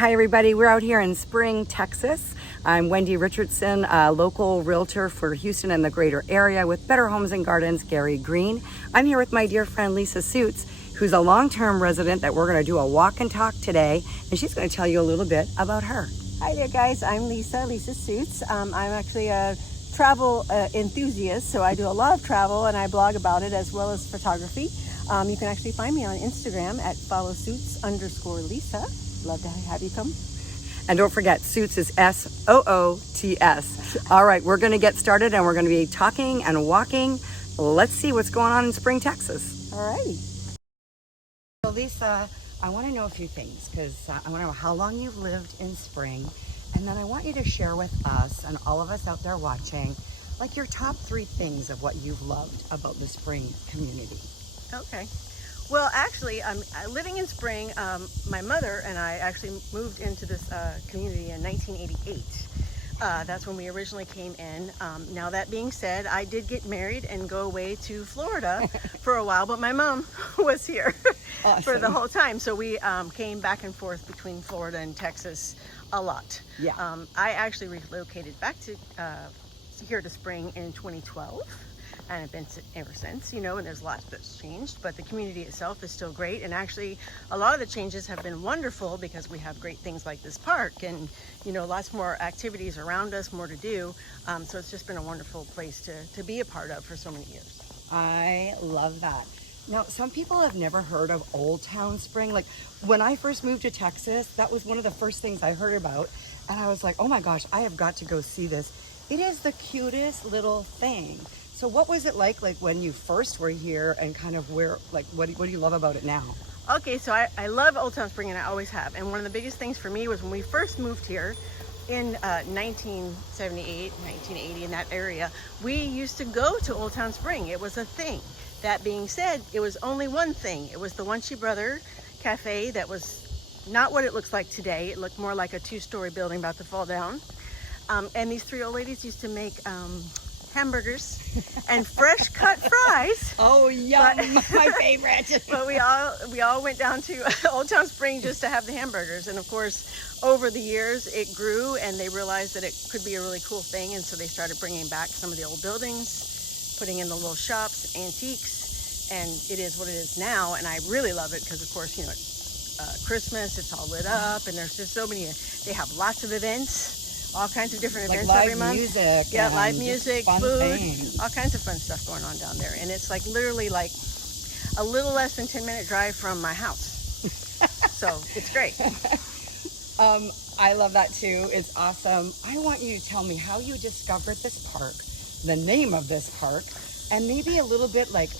Hi everybody. We're out here in Spring, Texas. I'm Wendy Richardson, a local realtor for Houston and the greater area with Better Homes and Gardens, Gary Green. I'm here with my dear friend Lisa Soots, who's a long-term resident that we're going to do a walk and talk today, and she's going to tell you a little bit about her. Hi there guys, I'm Lisa Soots. I'm actually a travel enthusiast, so I do a lot of travel and I blog about it as well as photography. You can actually find me on Instagram at followsuits_Lisa. Love to have you come. And don't forget, Soots is S-O-O-T-S. All right, we're going to get started and we're going to be talking and walking. Let's see what's going on in Spring, Texas. All righty. So Lisa, I want to know a few things because I want to know how long you've lived in Spring, and then I want you to share with us and all of us out there watching, like your top 3 things of what you've loved about the Spring community. Okay. Well, actually, living in Spring, my mother and I actually moved into this community in 1988. That's when we originally came in. Now that being said, I did get married and go away to Florida for a while, but my mom was here Awesome. for the whole time. So we came back and forth between Florida and Texas a lot. Yeah. I actually relocated back to here to Spring in 2012. And I've been ever since, you know, and there's lots that's changed, but the community itself is still great. And actually, a lot of the changes have been wonderful because we have great things like this park and, you know, lots more activities around us, more to do. So it's just been a wonderful place to be a part of for so many years. I love that. Now, some people have never heard of Old Town Spring. Like when I first moved to Texas, that was one of the first things I heard about. And I was like, oh my gosh, I have got to go see this. It is the cutest little thing. So what was it like when you first were here and kind of where, like, what do you love about it now? Okay, so I love Old Town Spring and I always have. And one of the biggest things for me was when we first moved here in 1978, 1980, in that area, we used to go to Old Town Spring. It was a thing. That being said, it was only one thing. It was the Wunchy Brother Cafe that was not what it looks like today. It looked more like a 2-story building about to fall down. And these 3 old ladies used to make hamburgers and fresh cut fries. Oh, yum! My favorite. But we all went down to Old Town Spring just to have the hamburgers. And of course, over the years, it grew and they realized that it could be a really cool thing. And so they started bringing back some of the old buildings, putting in the little shops, antiques, and it is what it is now. And I really love it because, of course, you know, it's Christmas, it's all lit up, and there's just so many. They have lots of events. All kinds of different events every month. Music. Yeah, live music, food, things. all kinds of fun stuff going on down there. And it's like literally like a little less than 10-minute drive from my house. So it's great. I love that too. It's awesome. I want you to tell me how you discovered this park, the name of this park, and maybe a little bit like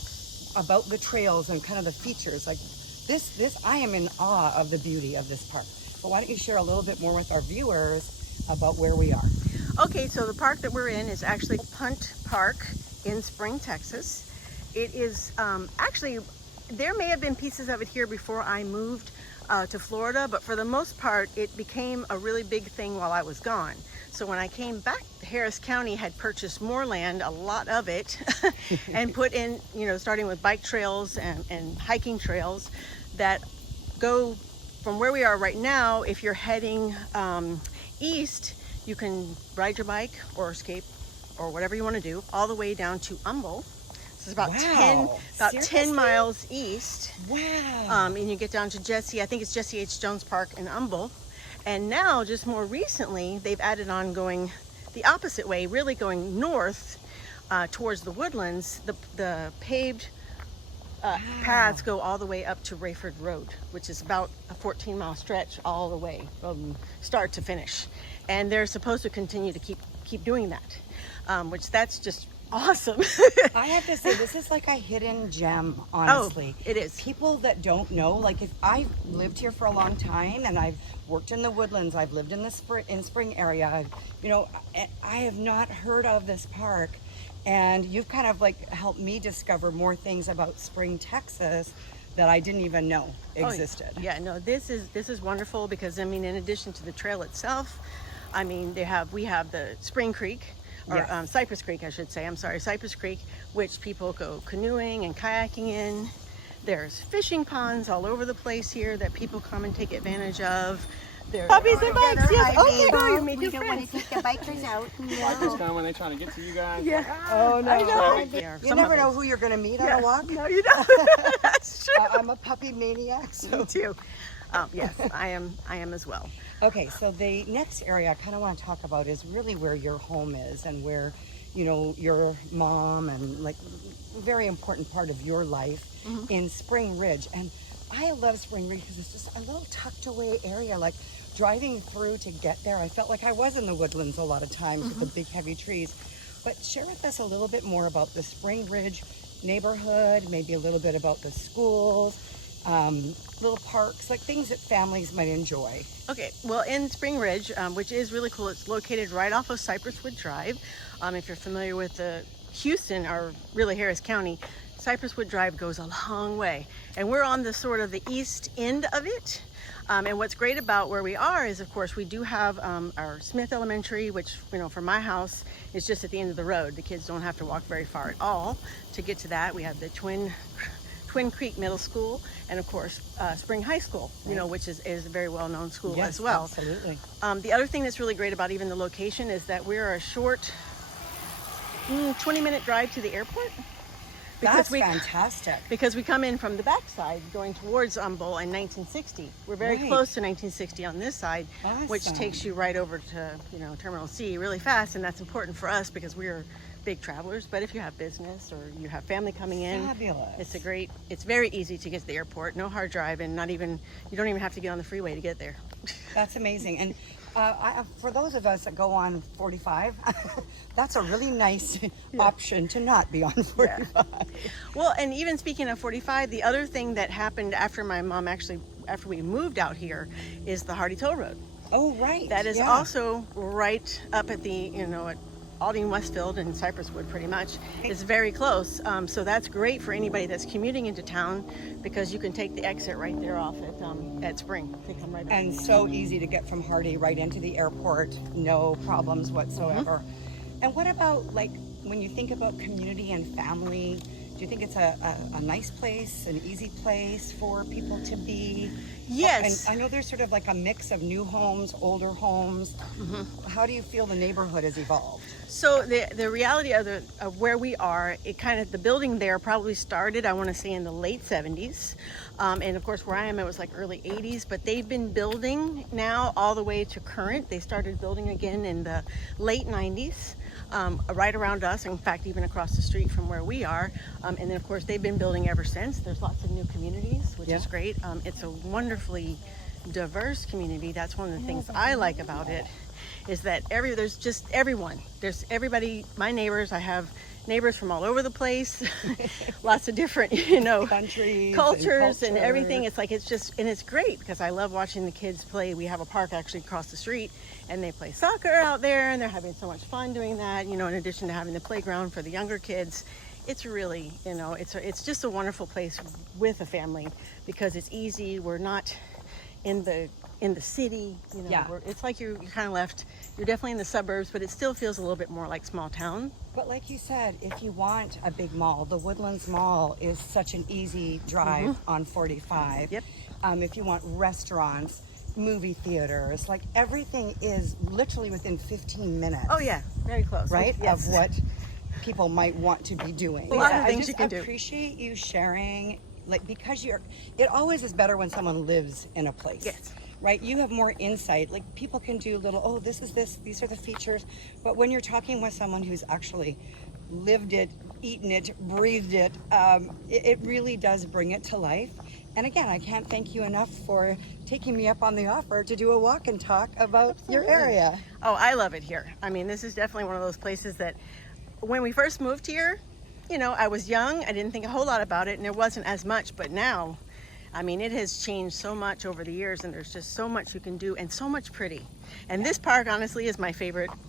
about the trails and kind of the features. Like this, I am in awe of the beauty of this park. But why don't you share a little bit more with our viewers about where we are? Okay, so the park that we're in is actually Pundt Park in Spring, Texas. It is actually, there may have been pieces of it here before I moved to Florida, but for the most part, it became a really big thing while I was gone. So when I came back, Harris County had purchased more land, a lot of it, and put in, you know, starting with bike trails and hiking trails that go from where we are right now. If you're heading east, you can ride your bike or escape or whatever you want to do all the way down to Humble. This is about 10 miles east. Wow. And you get down to Jesse, I think it's Jesse H. Jones Park in Humble. And now, just more recently, they've added on going the opposite way, really going north towards the woodlands. The paved paths go all the way up to Rayford Road, which is about a 14-mile stretch all the way from start to finish. And they're supposed to continue to keep doing that, which that's just awesome. I have to say, this is like a hidden gem, honestly. Oh, it is. People that don't know, like if I've lived here for a long time and I've worked in the woodlands, I've lived in the spring area, you know, I have not heard of this park. And you've kind of like helped me discover more things about Spring, Texas that I didn't even know existed. Oh, yeah, no, this is wonderful because, I mean, in addition to the trail itself, I mean, we have the Spring Creek, or yes. Cypress Creek, I should say. I'm sorry, Cypress Creek, which people go canoeing and kayaking in. There's fishing ponds all over the place here that people come and take advantage of. There. Puppies and bikes, yes. Okay, go, you made We your don't want friends. to take the bikers out. Bikers come when they're trying to get to you guys. Yeah. Oh, no. I know. You never know who you're going to meet on a walk. No, you don't. That's true. I'm a puppy maniac. So. Me too. Yes, I am as well. Okay, so the next area I kind of want to talk about is really where your home is and where, you know, your mom and like a very important part of your life in Springridge. And I love Springridge because it's just a little tucked away area. Like driving through to get there, I felt like I was in the woodlands a lot of times with the big heavy trees. But share with us a little bit more about the Springridge neighborhood, maybe a little bit about the schools, little parks, like things that families might enjoy. Okay, well, in Springridge, which is really cool, it's located right off of Cypresswood Drive. If you're familiar with Houston, or really Harris County, Cypresswood Drive goes a long way. And we're on the sort of the east end of it. And what's great about where we are is, of course, we do have our Smith Elementary, which, you know, from my house is just at the end of the road. The kids don't have to walk very far at all to get to that. We have the Twin Creek Middle School, and of course Spring High School, you know, which is a very well-known school as well. Absolutely. The other thing that's really great about even the location is that we're a short 20-minute drive to the airport. That's fantastic. Because we come in from the backside going towards Humboldt and 1960. We're very close to 1960 on this side, which takes you right over to, you know, Terminal C really fast, and that's important for us because we're big travelers. But if you have business or you have family coming in, fabulous. It's very easy to get to the airport. No hard drive, and you don't even have to get on the freeway to get there. That's amazing. And for those of us that go on 45, that's a really nice option to not be on 45. Yeah. Well, and even speaking of 45, the other thing that happened after my mom after we moved out here is the Hardy Toll Road. Oh, right. That is also right up at the, you know, at Aldine Westfield and Cypresswood pretty much. It's very close. So that's great for anybody that's commuting into town because you can take the exit right there off at Spring. They come right up. And so easy to get from Hardy right into the airport. No problems whatsoever. And what about, like, when you think about community and family, do you think it's a nice place, an easy place for people to be? Yes. And I know there's sort of like a mix of new homes, older homes. How do you feel the neighborhood has evolved? So the reality of where we are, the building there probably started, I want to say, in the late 70s. And of course, where I am, it was like early 80s, but they've been building now all the way to current. They started building again in the late 90s. Right around us, in fact, even across the street from where we are. And then, of course, they've been building ever since. There's lots of new communities, which is great. It's a wonderfully diverse community. That's one of the things I like about it, is that there's just everyone. There's everybody, my neighbors. I have neighbors from all over the place, lots of different, you know, countries, cultures and everything. It's like, it's great because I love watching the kids play. We have a park actually across the street, and they play soccer out there, and they're having so much fun doing that, you know, in addition to having the playground for the younger kids. It's really, you know, it's just a wonderful place with a family because it's easy. We're not in the city, you know. It's like you're kind of left. You're definitely in the suburbs, but it still feels a little bit more like small town. But like you said, if you want a big mall, the Woodlands Mall is such an easy drive on 45. Yep. If you want restaurants, movie theaters, like everything is literally within 15 minutes. Oh yeah, very close. Right? Yes. Of what people might want to be doing. A lot of things you can do. I appreciate you sharing, like, because it always is better when someone lives in a place. Yes. Right? You have more insight. Like, people can do little, these are the features. But when you're talking with someone who's actually lived it, eaten it, breathed it, it really does bring it to life. And again, I can't thank you enough for taking me up on the offer to do a walk and talk about your area. Oh, I love it here. I mean, this is definitely one of those places that when we first moved here, you know, I was young. I didn't think a whole lot about it, and there wasn't as much. But now, I mean, it has changed so much over the years, and there's just so much you can do and so much pretty. And this park, honestly, is my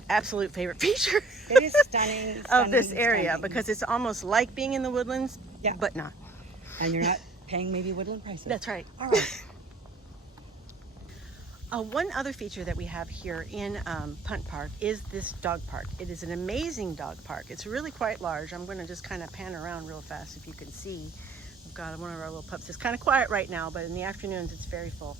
absolute favorite feature. It is stunning, of this area because it's almost like being in the woodlands, but not. And you're not paying maybe woodland prices. That's right. All right. One other feature that we have here in Pundt Park is this dog park. It is an amazing dog park. It's really quite large. I'm going to just kind of pan around real fast if you can see God, one of our little pups is kind of quiet right now, but in the afternoons it's very full.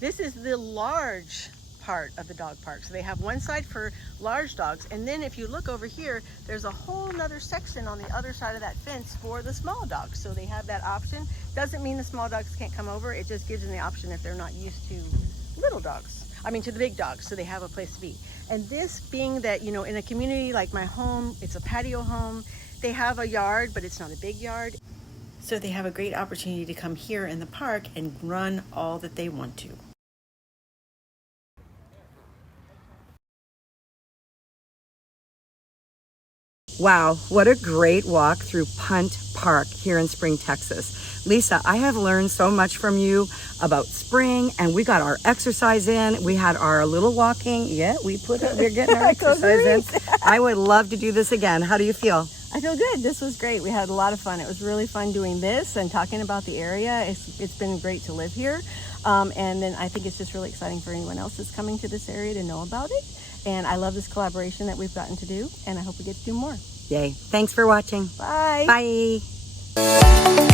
This is the large part of the dog park. So they have one side for large dogs, and then if you look over here, there's a whole nother section on the other side of that fence for the small dogs. So they have that option. Doesn't mean the small dogs can't come over. It just gives them the option if they're not used to little dogs. I mean, to the big dogs, so they have a place to be. And this being that, you know, in a community like my home, it's a patio home. They have a yard, but it's not a big yard. So they have a great opportunity to come here in the park and run all that they want to. Wow, what a great walk through Pundt Park here in Spring, Texas. Lisa, I have learned so much from you about spring, and we got our exercise in. We had our little walking. Yeah, we're getting our exercise in. I would love to do this again. How do you feel? I feel good. This was great. We had a lot of fun. It was really fun doing this and talking about the area. It's been great to live here. And then I think it's just really exciting for anyone else that's coming to this area to know about it. And I love this collaboration that we've gotten to do, and I hope we get to do more. Yay. Thanks for watching. Bye. Bye.